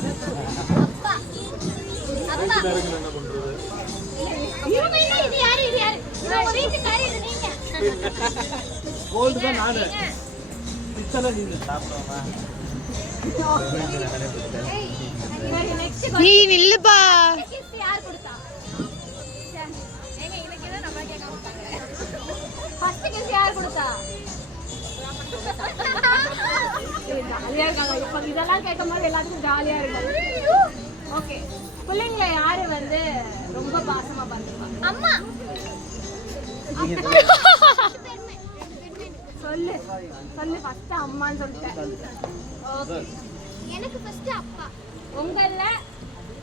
அப்பா அப்பா என்ன பண்றது இவங்க இது யாரு இவங்க வீட்டுக்காரி நீங்க கோல்ட் தான் நானு பிச்சல நீங்க சாப்பிடுமா நீ நில்லுப்பா யார் கொடுத்தா ஏங்க இன்னைக்கு தான் நம்ம கேட்காம ஃபர்ஸ்ட் கிஸ் யார் கொடுத்தா ஜாலியா இருக்காங்க இப்ப இதெல்லாம் கேட்கும்போது எல்லாத்துக்கும் ஜாலியா இருக்கு ஓகே பிள்ளைங்களை யாரு வந்து ரொம்ப பாசமா பார்த்துப்பாங்க அம்மா சொல்லு சொல்லு ஃபர்ஸ்ட் அம்மான்னு சொல்லிட்டேன் ஓகே எனக்கு ஃபர்ஸ்ட் அப்பா உங்கள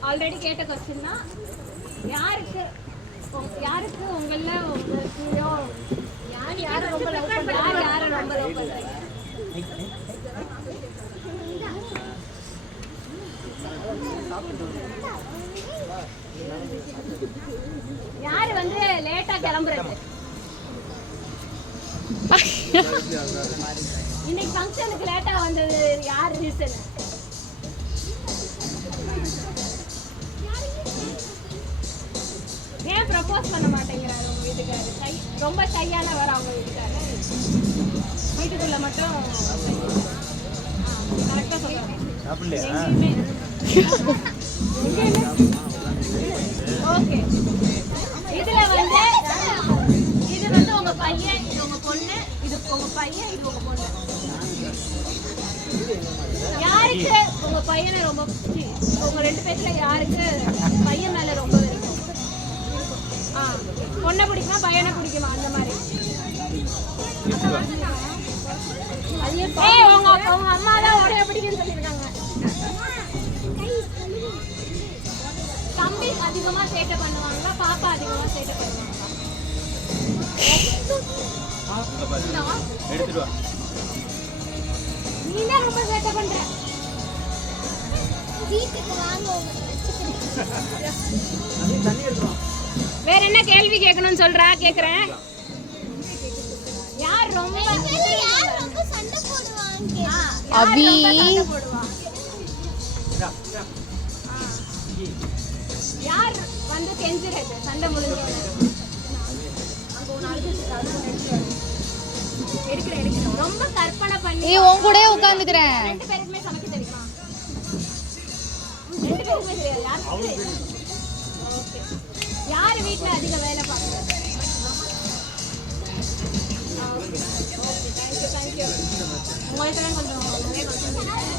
ஆல்ரெடி கேட்ட क्वेश्चन தான் யாருக்கு உங்கள உங்களுக்கு யார ரொம்ப லவ் பண்றீங்க யார ரொம்ப லவ் பண்றீங்க யாரு வந்து லேட்டா கிளம்புறது இன்னைக்கு ஃபங்க்ஷனுக்கு லேட்டா வந்தது யார் ரீசன் ஏன் ப்ரப்போஸ் பண்ண மாட்டேங்கிறாரு உங்க வீட்டுக்காரரு ரொம்ப ஷையானவர் அவங்க வீட்டுக்காரரு வீட்டுக்குள்ள மட்டும் கரெக்டா சொல்லுங்க ஓகே இதுல வந்து இது வந்து உங்க பையன் இது உங்க பொண்ணு இது உங்க பையன் இது உங்க பொண்ணு யாருக்கு உங்க பையனை ரொம்ப உங்க ரெண்டு பேர்ல யாருக்கு பையன் மேல ரொம்ப விருப்பம் பொண்ணை பிடிக்குமா பையனை பிடிக்குமா அந்த மாதிரி உங்க அம்மா தான் உடைய பிடிக்குன்னு சொல்லியிருக்காங்க தம்பி அதிகமா சேட்டை பண்ணுவாங்களா பாப்பா அதிகமா சேட்டை பண்ணுவாங்களா நீ தான் ரொம்ப சேட்டை பண்ற வீட்டுக்கு வாங்க வேற என்ன கேள்வி கேட்கணும்னு சொல்றா கேக்குறேன் யார் ரொம்ப சண்டை போடுவாங்க அபி யார் வந்து கெஞ்சுறது சண்டை முடிஞ்சோட ரொம்ப கற்பனை பண்ணி நீ உன் கூடயே உட்கார்ந்துக்கறேன் ரெண்டு பேருக்குமே சமைக்க தெரியுமா ரெண்டு பேருக்குமே தெரியாது யார் வீட்ல அதிக வேலை பார்க்கறது ஓகே தேங்க்யூ உங்கள்கிட்ட கொஞ்சம் நிறைய